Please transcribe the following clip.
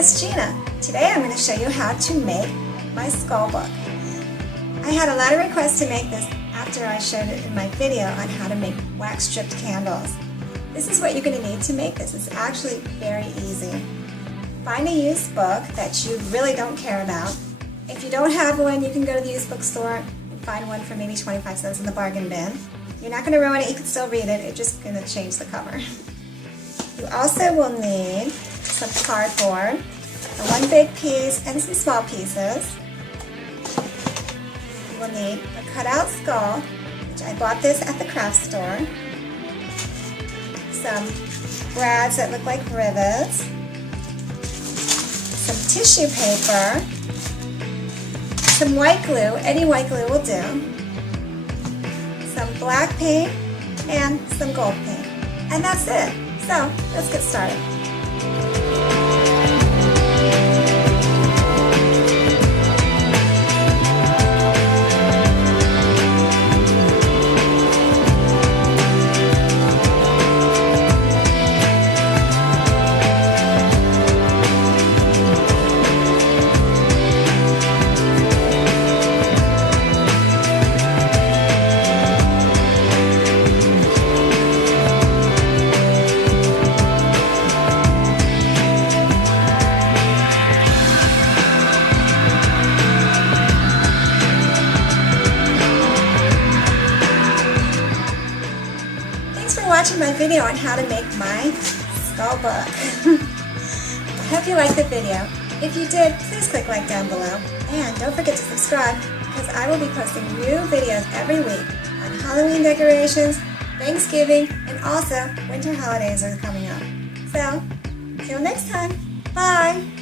is Gina. Today I'm going to show you how to make my skull book. I had a lot of requests to make this after I showed it in my video on how to make wax stripped candles. This is what you're going to need to make this. It's actually very easy. Find a used book that you really don't care about. If you don't have one, you can go to the used bookstore and find one for maybe 25 cents in the bargain bin. You're not going to ruin it, you can still read it, it's just going to change the cover. You also will need some cardboard, one big piece and some small pieces. You will need a cutout skull, which I bought this at the craft store, some brads that look like rivets, some tissue paper, some white glue, any white glue will do, some black paint, and some gold paint. And that's it. So, let's get started. Thanks for watching my video on how to make my skull book. I hope you liked the video. If you did, please click like down below. And don't forget to subscribe because I will be posting new videos every week on Halloween decorations, Thanksgiving, and also winter holidays are coming up. So, till next time, bye!